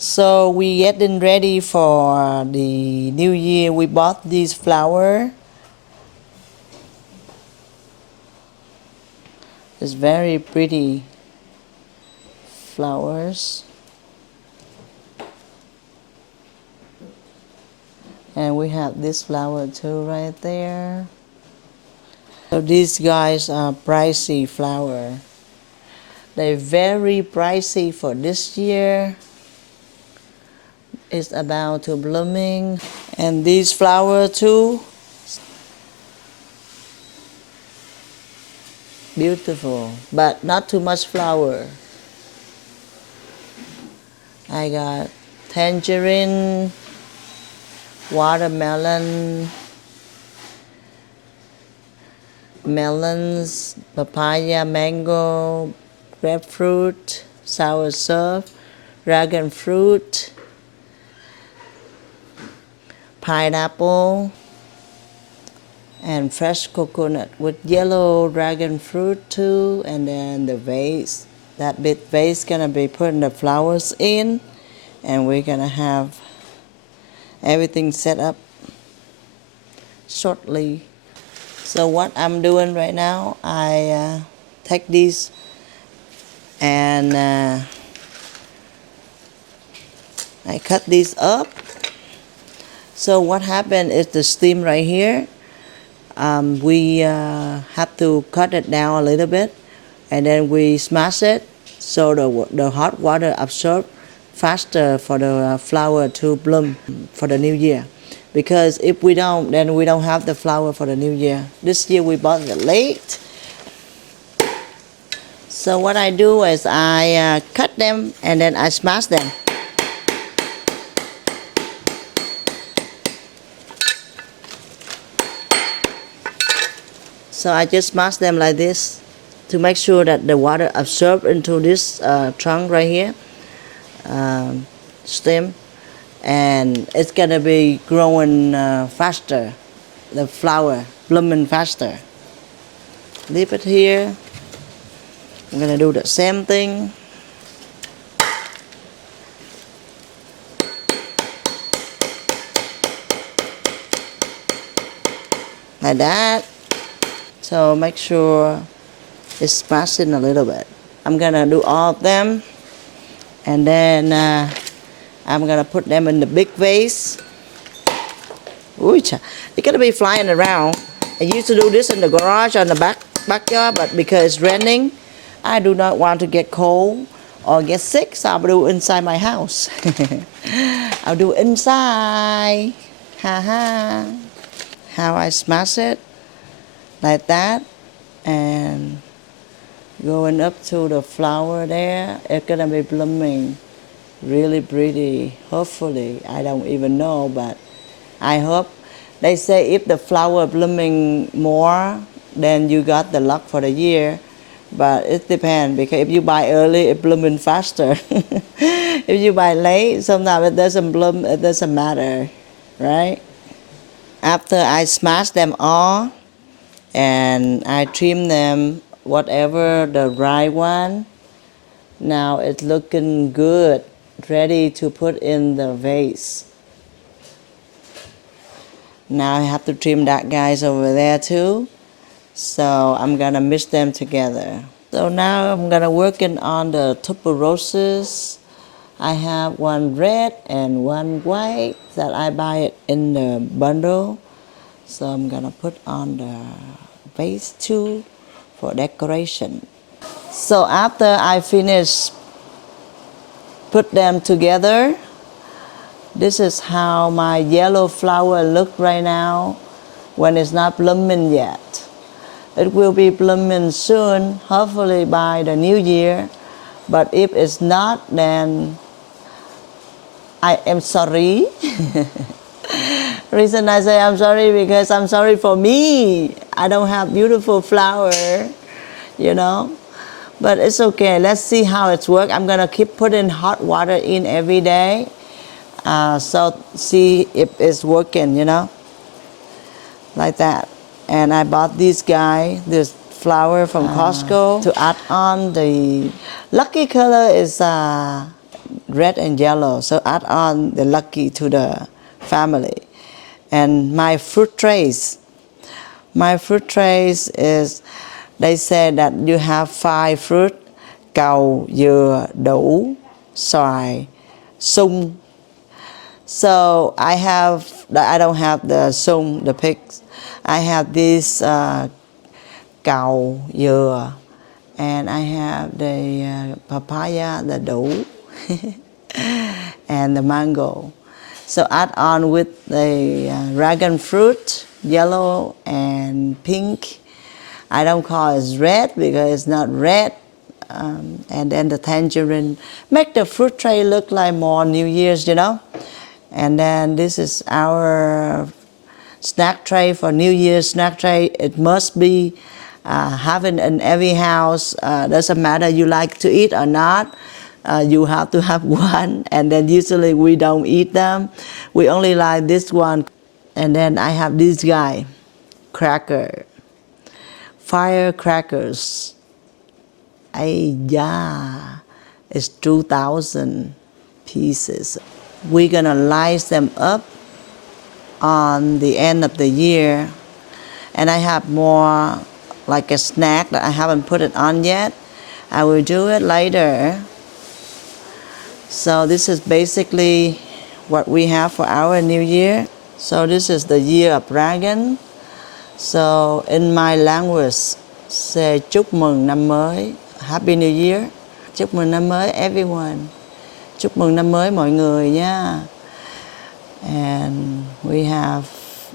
So we getting ready for the new year. We bought these flower. It's very pretty flowers. And we have this flower too right there. So these guys are pricey flower. They're very pricey for this year. It's about to blooming. And these flower too. Beautiful, but not too much flower. I got tangerine, watermelon, melons, papaya, mango, grapefruit, sour surf, dragon fruit, pineapple, and fresh coconut with yellow dragon fruit too. And then the vase, that big vase gonna be putting the flowers in, and we're gonna have everything set up shortly. So what I'm doing right now, I take these and I cut these up. So what happened is the stem right here, we have to cut it down a little bit, and then we smash it so the hot water absorb faster for the flower to bloom for the new year. Because if we don't, then we don't have the flower for the new year. This year we bought it late. So what I do is I cut them and then I smash them. So I just smash them like this to make sure that the water absorbs into this trunk right here, stem, and it's gonna be growing faster, the flower blooming faster. Leave it here. I'm gonna do the same thing. Like that. So make sure it's splashing a little bit. I'm gonna do all of them, and then I'm gonna put them in the big vase. Ooh, it's gonna be flying around. I used to do this in the garage on the backyard, but because it's raining, I do not want to get cold or get sick, so I'll do it inside my house. I'll do it inside. Ha. How I smash it. Like that, and going up to the flower there, it's gonna be blooming really pretty. Hopefully, I don't even know, but I hope. They say if the flower blooming more, then you got the luck for the year, but it depends, because if you buy early, it blooming faster. If you buy late, sometimes it doesn't bloom, it doesn't matter, right? After I smash them all, and I trim them, whatever the right one. Now it's looking good, ready to put in the vase. Now I have to trim that guys over there too. So I'm gonna mix them together. So now I'm gonna working on the tuberoses. I have one red and one white that I buy it in the bundle. So I'm gonna put on the vase too for decoration. So after I finish put them together, this is how my yellow flower look right now when it's not blooming yet. It will be blooming soon, hopefully by the new year. But if it's not, then I am sorry. Reason I say I'm sorry, because I'm sorry for me. I don't have beautiful flower, you know. But it's okay. Let's see how it's work. I'm gonna keep putting hot water in every day, so see if it's working, you know, like that. And I bought this flower from Costco to add on. The lucky color is red and yellow. So add on the lucky to the family. And my fruit trays. My fruit trays is, they say that you have 5 fruit: cau, dừa, đu, xoài, sung. So I don't have the sung, the pigs. I have this cau, dừa, and I have the papaya, the đu, and the mango. So add on with the dragon fruit, yellow and pink. I don't call it red because it's not red. And then the tangerine. Make the fruit tray look like more New Year's, you know. And then this is our snack tray for New Year's snack tray. It must be having in every house. Doesn't matter you like to eat or not. You have to have one, and then usually we don't eat them. We only like this one. And then I have this guy, cracker, firecrackers. Yeah, it's 2,000 pieces. We're gonna light them up on the end of the year. And I have more like a snack that I haven't put it on yet. I will do it later. So this is basically what we have for our new year. So this is the year of dragon. So in my language, say chúc mừng năm mới, Happy New Year. Chúc mừng năm mới everyone. Chúc mừng năm mới mọi người nha. And we have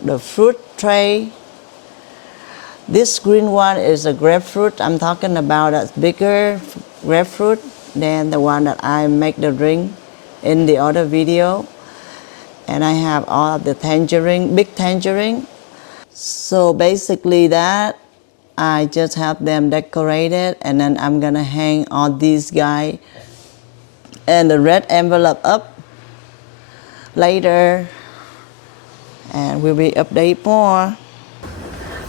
the fruit tray. This green one is a grapefruit. I'm talking about a bigger grapefruit than the one that I make the drink in the other video. And I have all of the tangerine, big tangerine. So basically that, I just have them decorated, and then I'm gonna hang all these guys and the red envelope up later, and we will update more.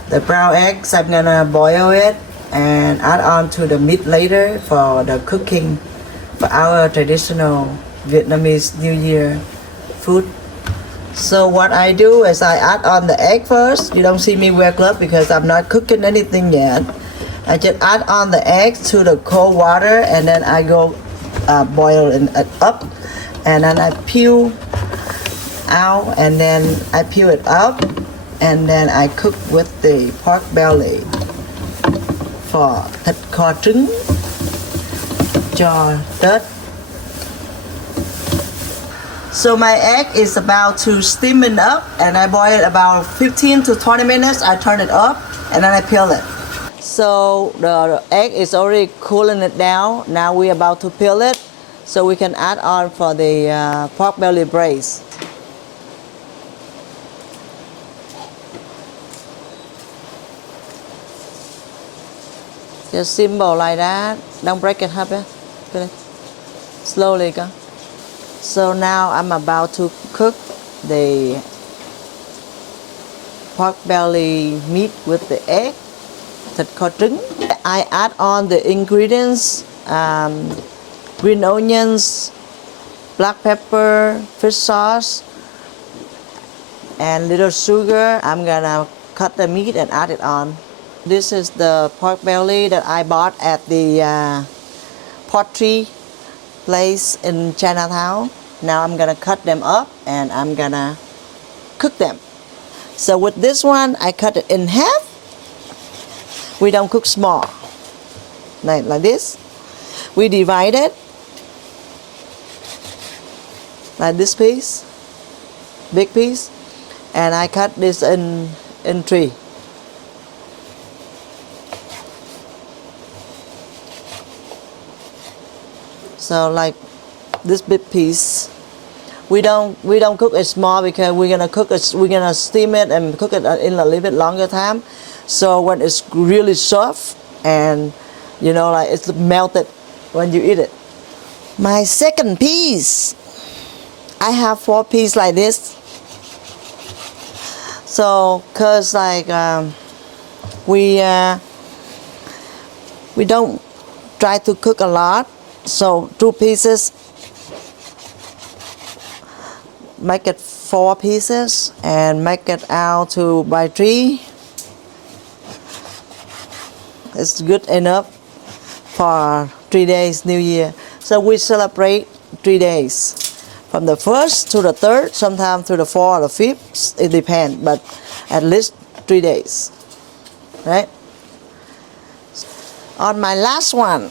The brown eggs, I'm gonna boil it and add on to the meat later for the cooking for our traditional Vietnamese New Year food. So what I do is I add on the egg first. You don't see me wear gloves because I'm not cooking anything yet. I just add on the eggs to the cold water, and then I go boil it up, and then I peel out, and then I peel it up, and then I cook with the pork belly for thịt kho trứng cho Tết. So my egg is about to steam it up, and I boil it about 15 to 20 minutes. I turn it up, and then I peel it. So the egg is already cooling it down. Now we're about to peel it, so we can add on for the pork belly braised. Just simple like that. Don't break it up, slowly go. So now I'm about to cook the pork belly meat with the egg, thịt kho trứng. I add on the ingredients, green onions, black pepper, fish sauce, and little sugar. I'm gonna cut the meat and add it on. This is the pork belly that I bought at the pottery place in Chinatown. Now I'm gonna cut them up and I'm gonna cook them. So with this one, I cut it in half. We don't cook small, like this. We divide it like this piece, big piece, and I cut this in 3. So like this big piece, we don't cook it small because we're gonna steam it and cook it in a little bit longer time. So when it's really soft and like it's melted when you eat it. My second piece, I have 4 pieces like this. So cause like we don't try to cook a lot. So 2 pieces make it 4 pieces and make it out to by 3. It's good enough for 3 days New Year. So we celebrate 3 days, from the 1st to the 3rd, sometimes to the 4th or the 5th, it depends, but at least 3 days, right? On my last one,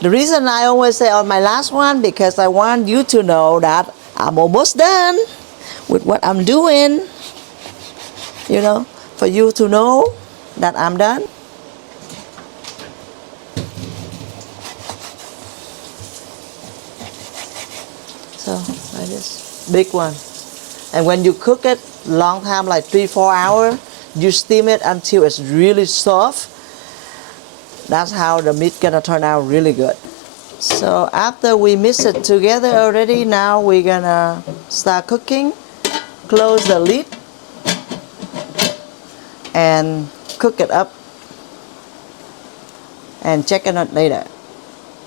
the reason I always say on my last one, because I want you to know that I'm almost done with what I'm doing, you know, for you to know that I'm done. So like this, big one. And when you cook it long time, like 3-4 hours, you steam it until it's really soft. That's how the meat gonna turn out really good. So after we mix it together already, now we're gonna start cooking. Close the lid and cook it up and check it out later.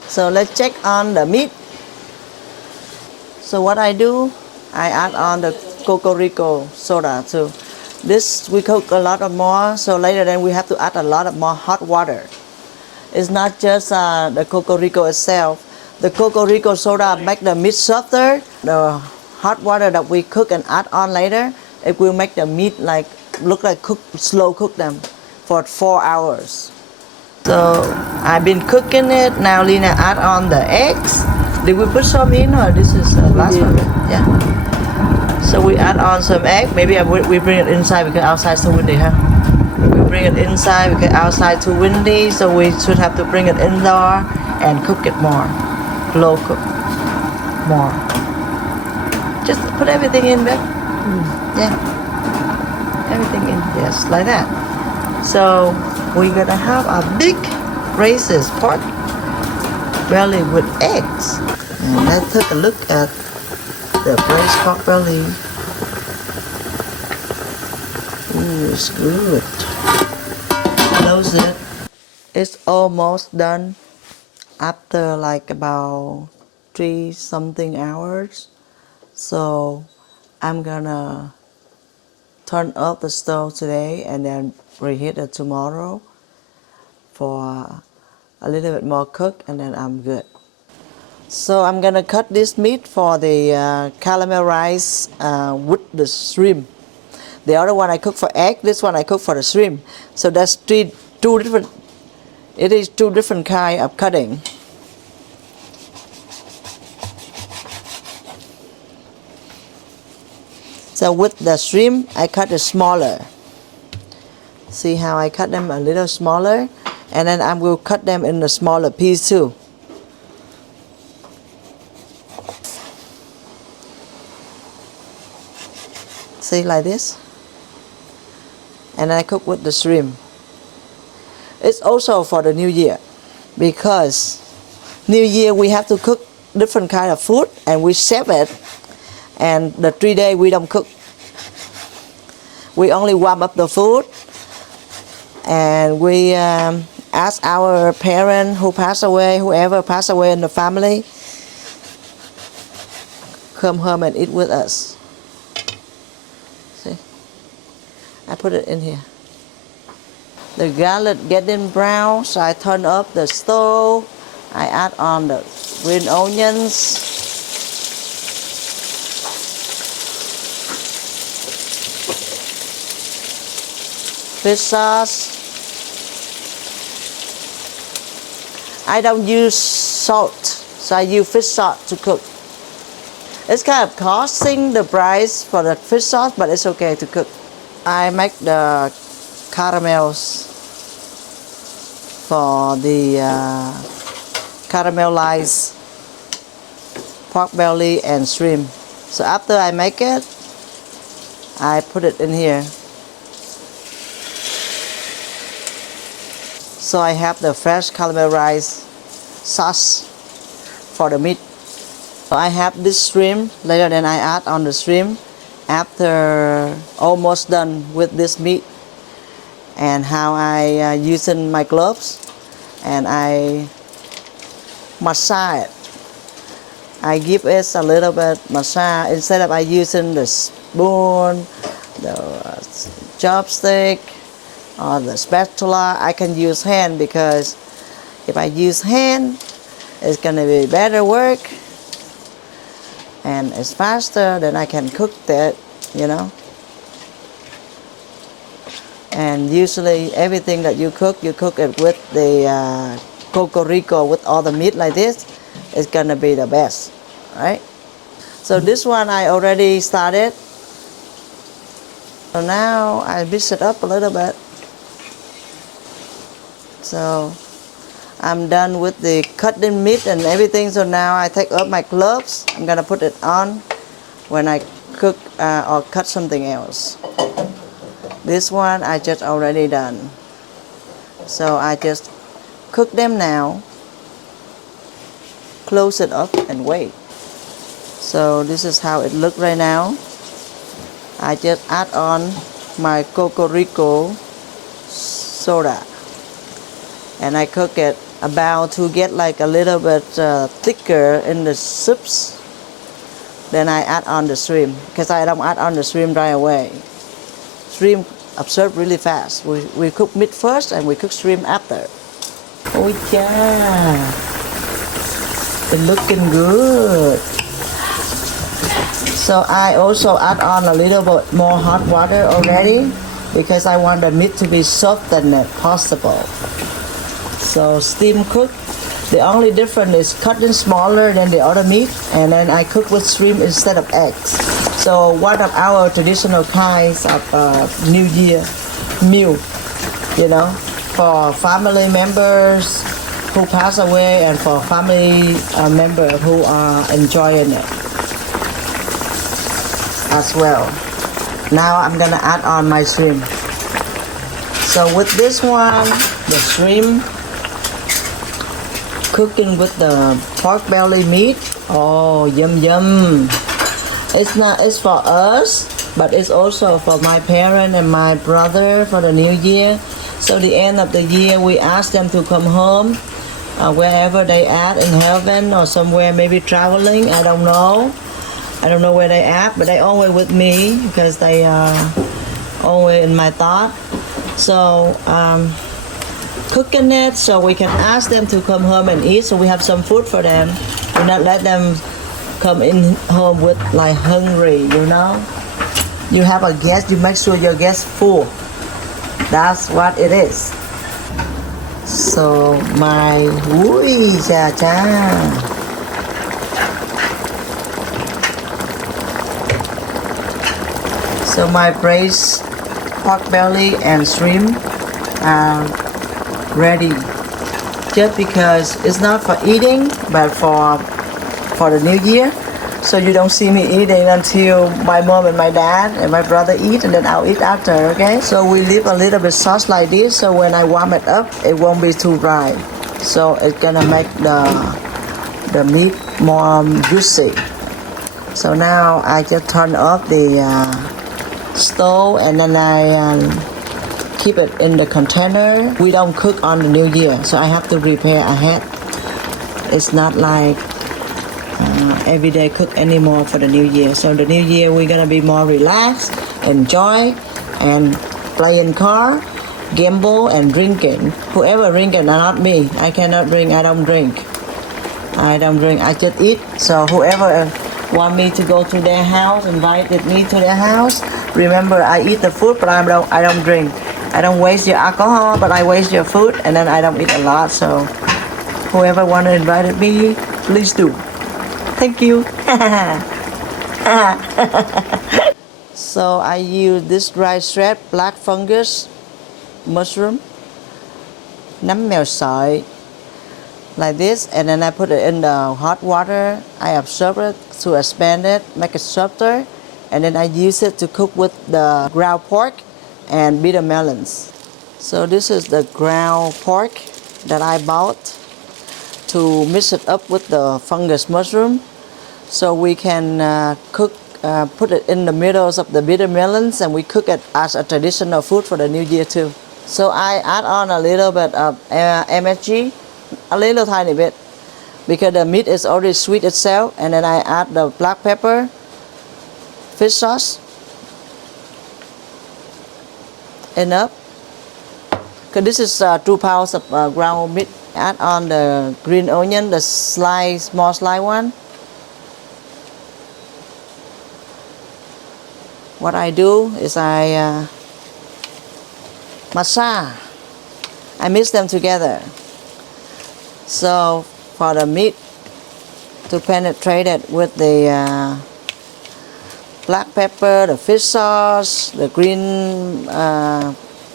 So let's check on the meat. So what I do, I add on the cocorico soda too. This we cook a lot of more, so later then we have to add a lot of more hot water. It's not just the cocorico itself. The cocorico soda make the meat softer. The hot water that we cook and add on later, it will make the meat like look like slow cook them for 4 hours. So I've been cooking it. Now Lena add on the eggs. Did we put some in, or this is the last one? Yeah. So we add on some egg. Maybe we bring it inside because outside too windy, huh? We bring it inside because outside too windy, so we should have to bring it indoor and cook it more. Low cook more. Just put everything in, babe. Yeah. Everything in. Yes, like that. So we're gonna have a big braised pork belly with eggs. And let's take a look at the braised pork belly. Ooh, it's good. Close it. It's almost done after like about 3 something hours. So I'm gonna turn off the stove today and then reheat it tomorrow for a little bit more cook, and then I'm good. So I'm gonna cut this meat for the caramelized with the shrimp. The other one I cook for egg. This one I cook for the shrimp. So that's two different. It is 2 different kind of cutting. So with the shrimp, I cut it smaller. See how I cut them a little smaller, and then I will cut them in a smaller piece too. See, like this. And I cook with the shrimp. It's also for the New Year, because New Year we have to cook different kind of food and we save it, and the 3 days we don't cook. We only warm up the food, and we ask our parents who passed away, whoever passed away in the family, come home and eat with us. See, I put it in here. The garlic getting brown, so I turn up the stove. I add on the green onions. Fish sauce. I don't use salt, so I use fish sauce to cook. It's kind of costing the price for the fish sauce, but it's okay to cook. I make the caramels for the caramelized pork belly and shrimp. So after I make it, I put it in here. So I have the fresh caramelized sauce for the meat. So I have this shrimp. Later then I add on the shrimp after almost done with this meat. And how I using my gloves and I massage it I give it a little bit massage. Instead of I using the spoon, the chopstick, or the spatula, I can use hand, because if I use hand, it's gonna be better work and it's faster. Then I can cook that, you know. And usually everything that you cook it with the cocorico, with all the meat like this. It's gonna be the best, right? So this one I already started. So now I mix it up a little bit. So I'm done with the cutting meat and everything. So now I take off my gloves. I'm gonna put it on when I cook or cut something else. This one I just already done. So I just cook them now. Close it up and wait. So this is how it look right now. I just add on my cocorico soda, and I cook it about to get like a little bit thicker in the soups. Then I add on the shrimp, because I don't add on the shrimp right away. Shrimp absorb really fast. We cook meat first and we cook shrimp after. Oh yeah, it's looking good. So I also add on a little bit more hot water already, because I want the meat to be softened as possible. So steam cook, the only difference is cutting smaller than the other meat, and then I cook with shrimp instead of eggs. So one of our traditional kinds of New Year meal, you know, for family members who pass away and for family members who are enjoying it as well. Now I'm gonna add on my shrimp. So with this one, the shrimp cooking with the pork belly meat. Oh, yum yum. It's for us, but it's also for my parent and my brother for the new year. So the end of the year, we ask them to come home, wherever they at in heaven or somewhere, maybe traveling. I don't know where they at, but they always with me, because they are always in my thought. So cooking it so we can ask them to come home and eat, so we have some food for them. Do not let them come in home with like hungry, you know. You have a guest, you make sure your guest full. That's what it is. So my cha cha. So my braised pork belly and shrimp are ready. Just because it's not for eating, but for the new year. So you don't see me eating until my mom and my dad and my brother eat, and then I'll eat after, okay? So we leave a little bit sauce like this, so when I warm it up, it won't be too dry. So it's gonna make the meat more juicy. So now I just turn off the stove, and then I keep it in the container. We don't cook on the new year, so I have to prepare ahead. It's not like everyday cook anymore for the new year. So the new year we're gonna be more relaxed, enjoy, and playing car, gamble, and drinking. Whoever drinking, not me. I cannot drink. I don't drink. I just eat. So whoever want me to go to their house, invited me to their house. Remember, I eat the food, but I don't drink. I don't waste your alcohol, but I waste your food, and then I don't eat a lot. So whoever want to invite me, please do. Thank you. So I use this dry strap black fungus mushroom, nấm mèo sợi, like this, and then I put it in the hot water. I absorb it to expand it, make it softer, and then I use it to cook with the ground pork and bitter melons. So this is the ground pork that I bought to mix it up with the fungus mushroom, so we can put it in the middles of the bitter melons, and we cook it as a traditional food for the new year too. So I add on a little bit of MSG, a little tiny bit, because the meat is already sweet itself, and then I add the black pepper, fish sauce, enough. Because this is 2 pounds of ground meat. Add on the green onion, the small slice one. What I do is I massage. I mix them together. So for the meat to penetrate it with the black pepper, the fish sauce, the green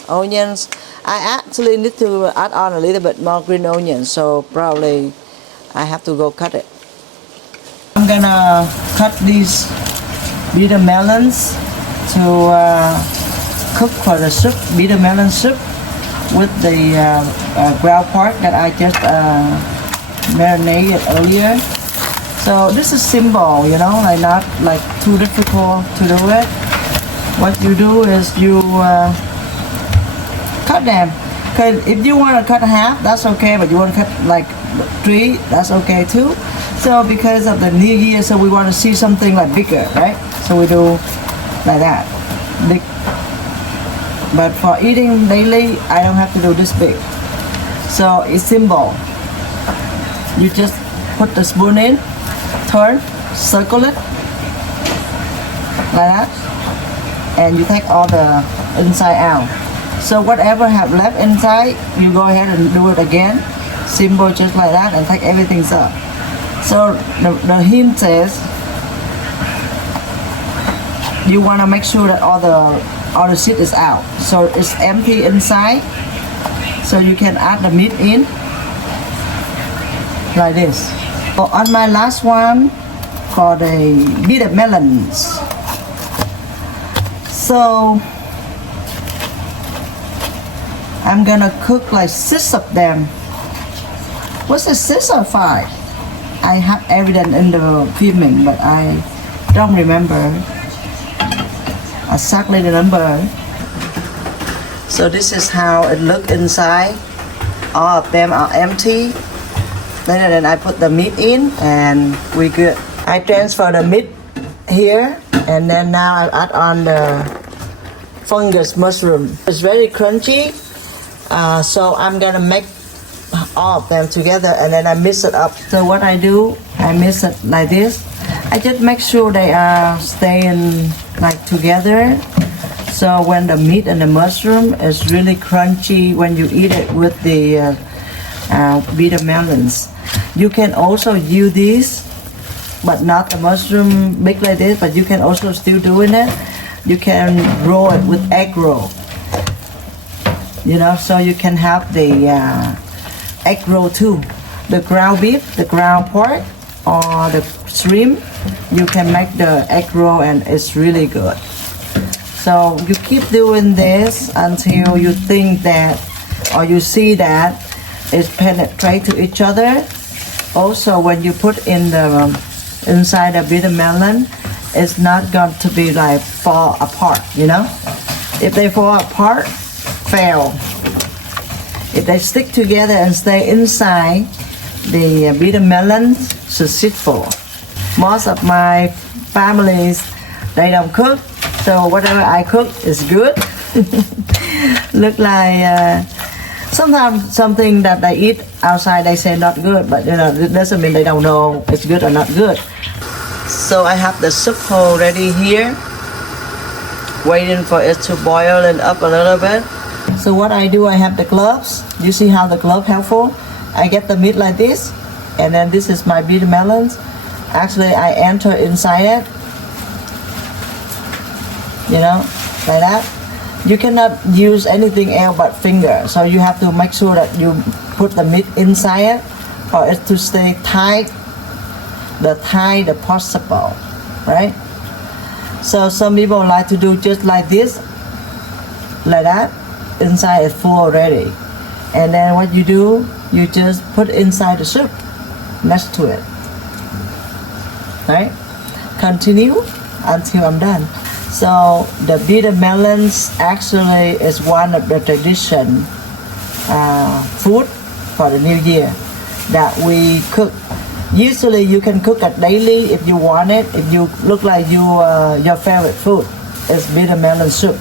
onions, I actually need to add on a little bit more green onions, so probably I have to go cut it. I'm gonna cut these bitter melons to cook for the soup, bitter melon soup, with the ground pork that I just marinated earlier. So this is simple, you know, like not like too difficult to do it. What you do is you cut them. Cause if you want to cut half, that's okay, but you want to cut like 3, that's okay too. So because of the new year, so we want to see something like bigger, right? So we do like that, big. But for eating daily, I don't have to do this big. So it's simple. You just put the spoon in, turn, circle it, like that, and you take all the inside out. So whatever have left inside, you go ahead and do it again. Simple, just like that, and take everything up. So the hint says you want to make sure that all the seed is out. So it's empty inside. So you can add the meat in like this. So on my last one, for the bitter melons. So I'm gonna cook like 6 of them. Was it 6 or 5? I have evidence in the filming, but I don't remember exactly the number. So this is how it look inside. All of them are empty. Then I put the meat in and we good. I transfer the meat here, and then now I add on the fungus mushroom. It's very crunchy. So I'm gonna make all of them together, and then I mix it up. So what I do, I mix it like this. I just make sure they are staying like together. So when the meat and the mushroom is really crunchy when you eat it with the bitter melons. You can also use this, but not the mushroom big like this, but you can also still doing it. You can roll it with egg roll. You know, so you can have the egg roll too. The ground beef, the ground pork, or the shrimp, you can make the egg roll, and it's really good. So you keep doing this until you think that, or you see that it penetrate to each other. Also, when you put in the inside the bitter melon, it's not going to be like fall apart, you know. If they fall apart, fail. If they stick together and stay inside, the bitter melon successful. Most of my families, they don't cook, so whatever I cook is good. Look like sometimes something that they eat outside they say not good, but you know, it doesn't mean they don't know it's good or not good. So I have the soup hole ready here, waiting for it to boil it up a little bit. So what I do, I have the gloves. You see how the glove helpful? I get the meat like this, and then this is my bitter melons. Actually, I enter inside it, you know, like that. You cannot use anything else but finger, so you have to make sure that you put the meat inside it for it to stay tight, the possible, right? So some people like to do just like this, like that. Inside is full already, and then what you do, you just put inside the soup next to it, right? Continue until I'm done. So the bitter melons actually is one of the tradition food for the new year that we cook Usually you can cook it daily if you want it. If you look like your favorite food is bitter melon soup,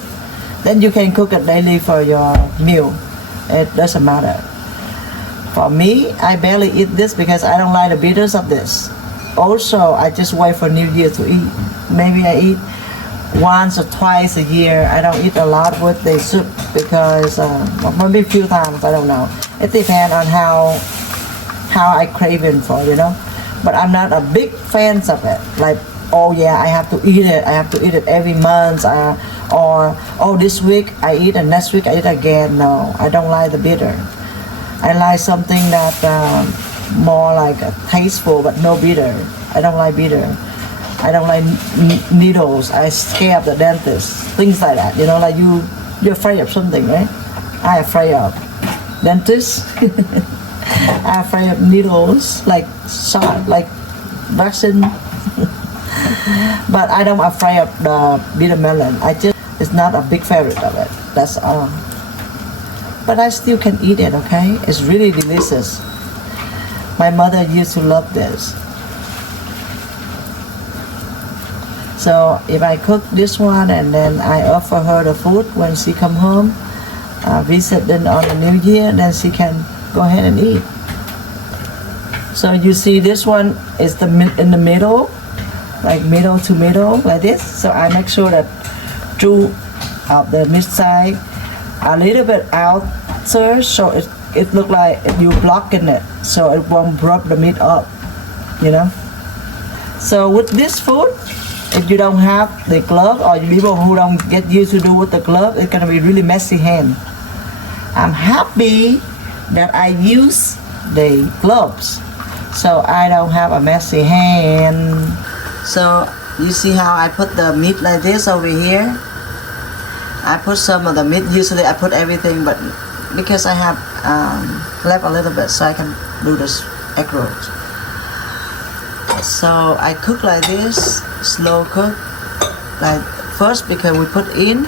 then you can cook it daily for your meal. It doesn't matter. For me, I barely eat this because I don't like the bitters of this. Also, I just wait for New Year to eat. Maybe I eat once or twice a year. I don't eat a lot with the soup because maybe a few times, I don't know. It depends on how I crave it for, you know. But I'm not a big fan of it. Like, oh yeah, I have to eat it. I have to eat it every month. Or oh, this week I eat and next week I eat again. No, I don't like the bitter. I like something that more like tasteful but no bitter. I don't like bitter. I don't like needles. I scare of the dentist. Things like that. You know, like you're afraid of something, right? I'm afraid of dentists. I'm afraid of needles, like shot, like vaccine. But I don't afraid of the bitter melon. It's not a big favorite of it. That's all. But I still can eat it, okay? It's really delicious. My mother used to love this. So if I cook this one and then I offer her the food when she come home, visit then on the New Year, then she can go ahead and eat. So you see this one is in the middle, like middle to middle, like this. So I make sure that two of the mid side a little bit out, sir, so it look like you blocking it, so it won't rub the meat up, you know. So with this food, if you don't have the glove or people who don't get used to do with the glove, it's gonna be really messy hand. I'm happy that I use the gloves, so I don't have a messy hand. So you see how I put the meat like this over here? I put some of the meat. Usually I put everything, but because I have left a little bit, so I can do this egg rolls. So I cook like this, slow cook. Like first because we put in,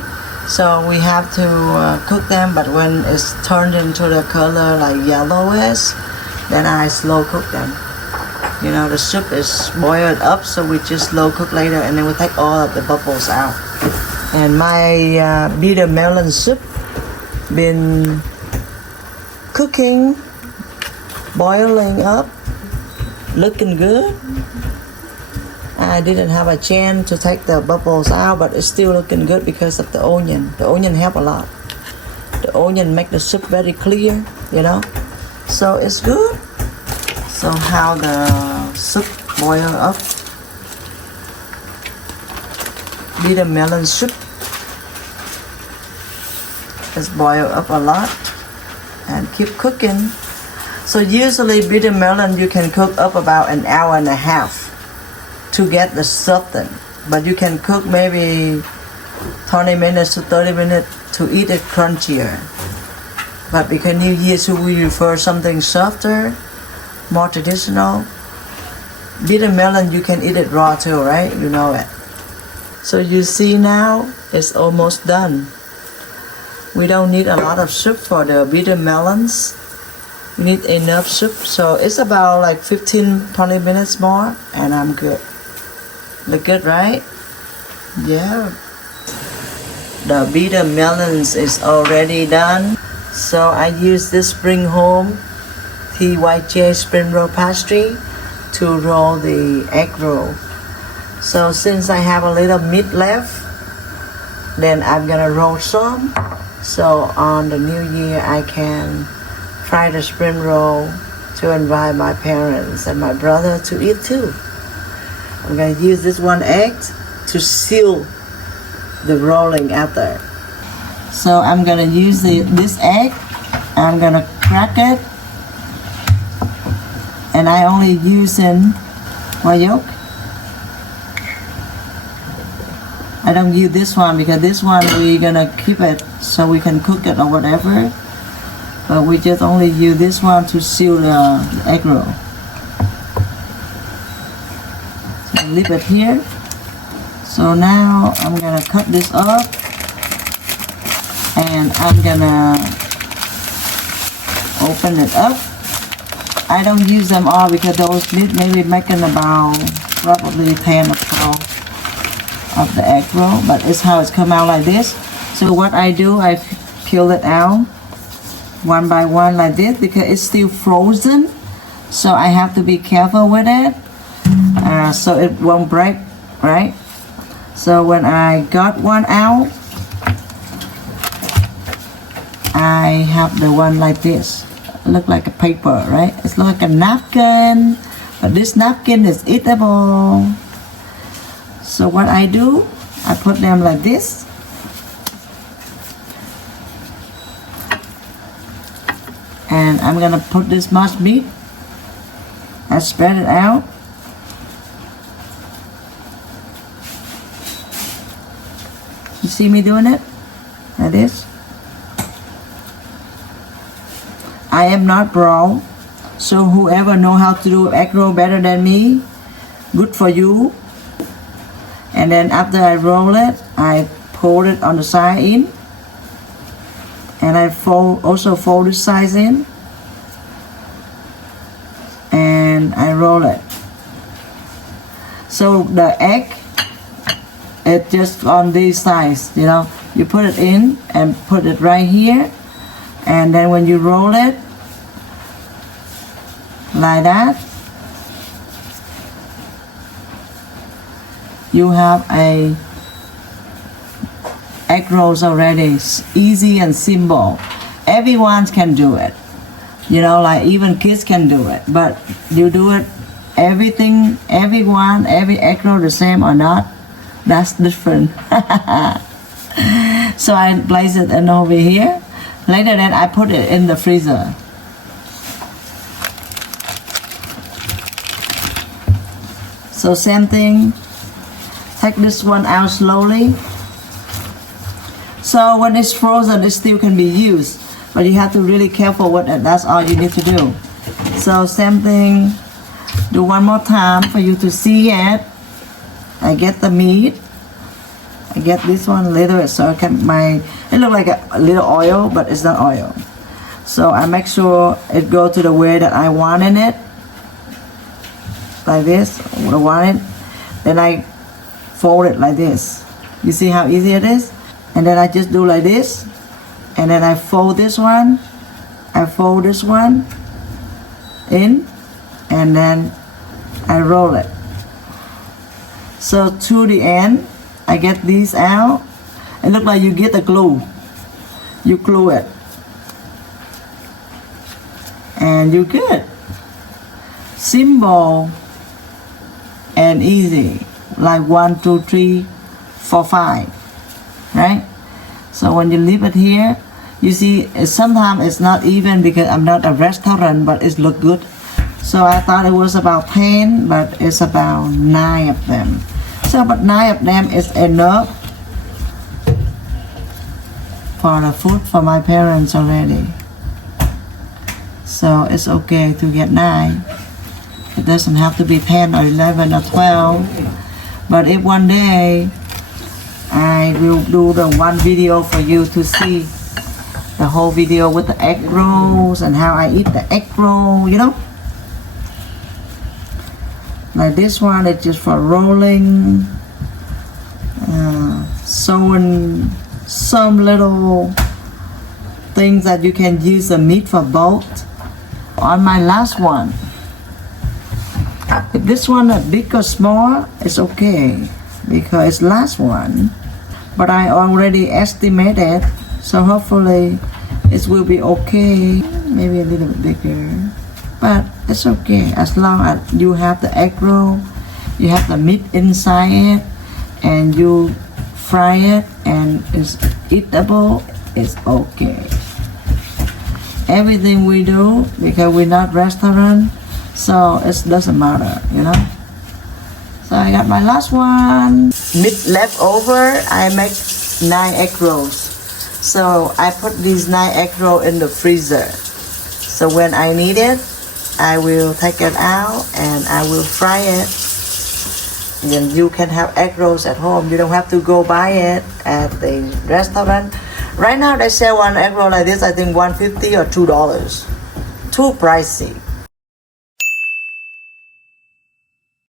so we have to cook them. But when it's turned into the color like yellowish, then I slow cook them. You know, the soup is boiled up, so we just slow cook later, and then we take all of the bubbles out. And my bitter melon soup been cooking, boiling up, looking good. I didn't have a chance to take the bubbles out, but it's still looking good because of the onion. The onion help a lot. The onion make the soup very clear, you know. So it's good. So how the soup boil up. Bitter melon soup is boiled up a lot and keep cooking. So usually bitter melon you can cook up about an hour and a half to get the soften, but you can cook maybe 20 minutes to 30 minutes to eat it crunchier. But because New Year, so we prefer something softer, more traditional. Bitter melon you can eat it raw too, right? You know it. So you see now it's almost done. We don't need a lot of soup for the bitter melons. We need enough soup, so it's about like 15-20 minutes more and I'm good. Look good, right? Yeah. The bitter melons is already done. So I use this Spring Home TYJ spring roll pastry to roll the egg roll. So since I have a little meat left, then I'm gonna roll some. So on the New Year I can fry the spring roll to invite my parents and my brother to eat too. I'm gonna use this one egg to seal the rolling after. So I'm gonna use this egg. I'm gonna crack it, and I only using white yolk. I don't use this one because this one we're gonna keep it so we can cook it or whatever. But we just only use this one to seal the egg roll. So leave it here. So now I'm gonna cut this up and I'm gonna open it up I don't use them all because those meat maybe making about probably 10 or 12 of the egg roll, but it's how it's come out like this. So what I do, I peel it out one by one like this because it's still frozen. So I have to be careful with it so it won't break, right? So when I got one out, I have the one like this. Look like a paper, right? It's like a napkin, but this napkin is eatable. So what I do, I put them like this. And I'm gonna put this much meat. I spread it out. You see me doing it? Like this. I am not pro, so whoever know how to do egg roll better than me, good for you. And then after I roll it, I pull it on the side in, and I also fold this side in, and I roll it. So the egg, it's just on these sides, you know. You put it in and put it right here. And then when you roll it like that, you have a egg rolls already. It's easy and simple. Everyone can do it. You know, like even kids can do it. But you do it, everything, everyone, every egg roll the same or not, that's different. So I place it in over here. Later then I put it in the freezer. So same thing, take this one out slowly. So when it's frozen, it still can be used, but you have to really careful with it. That's all you need to do. So same thing, do one more time for you to see it. I get the meat. I get this one a little bit so I can it look like a little oil, but it's not oil. So I make sure it go to the way that I want in it. Like this, I want it. Then I fold it like this. You see how easy it is? And then I just do like this. And then I fold this one. I fold this one in. And then I roll it. So to the end, I get these out. It looks like you get the glue. You glue it. And you're good. Simple and easy. Like 1, 2, 3, 4, 5. Right? So when you leave it here, you see sometimes it's not even because I'm not a restaurant, but it look good. So I thought it was about 10, but it's about 9 of them. So but 9 of them is enough for the food for my parents already. So it's okay to get 9. It doesn't have to be 10 or 11 or 12. But if one day I will do the one video for you to see the whole video with the egg rolls and how I eat the egg roll, you know. Like this one, it's just for rolling, sewing some little things that you can use the meat for both. On my last one, if this one is big or small, it's okay because it's last one. But I already estimated, so hopefully it will be okay. Maybe a little bit bigger. But it's okay as long as you have the egg roll, you have the meat inside it, and you fry it and it's eatable, it's okay. Everything we do, because we're not restaurant, so it doesn't matter, you know. So I got my last one. Meat left over, I make 9 egg rolls. So I put these 9 egg rolls in the freezer. So when I need it, I will take it out and I will fry it. Then you can have egg rolls at home. You don't have to go buy it at the restaurant. Right now they sell one egg roll like this, I think $1.50 or $2. Too pricey.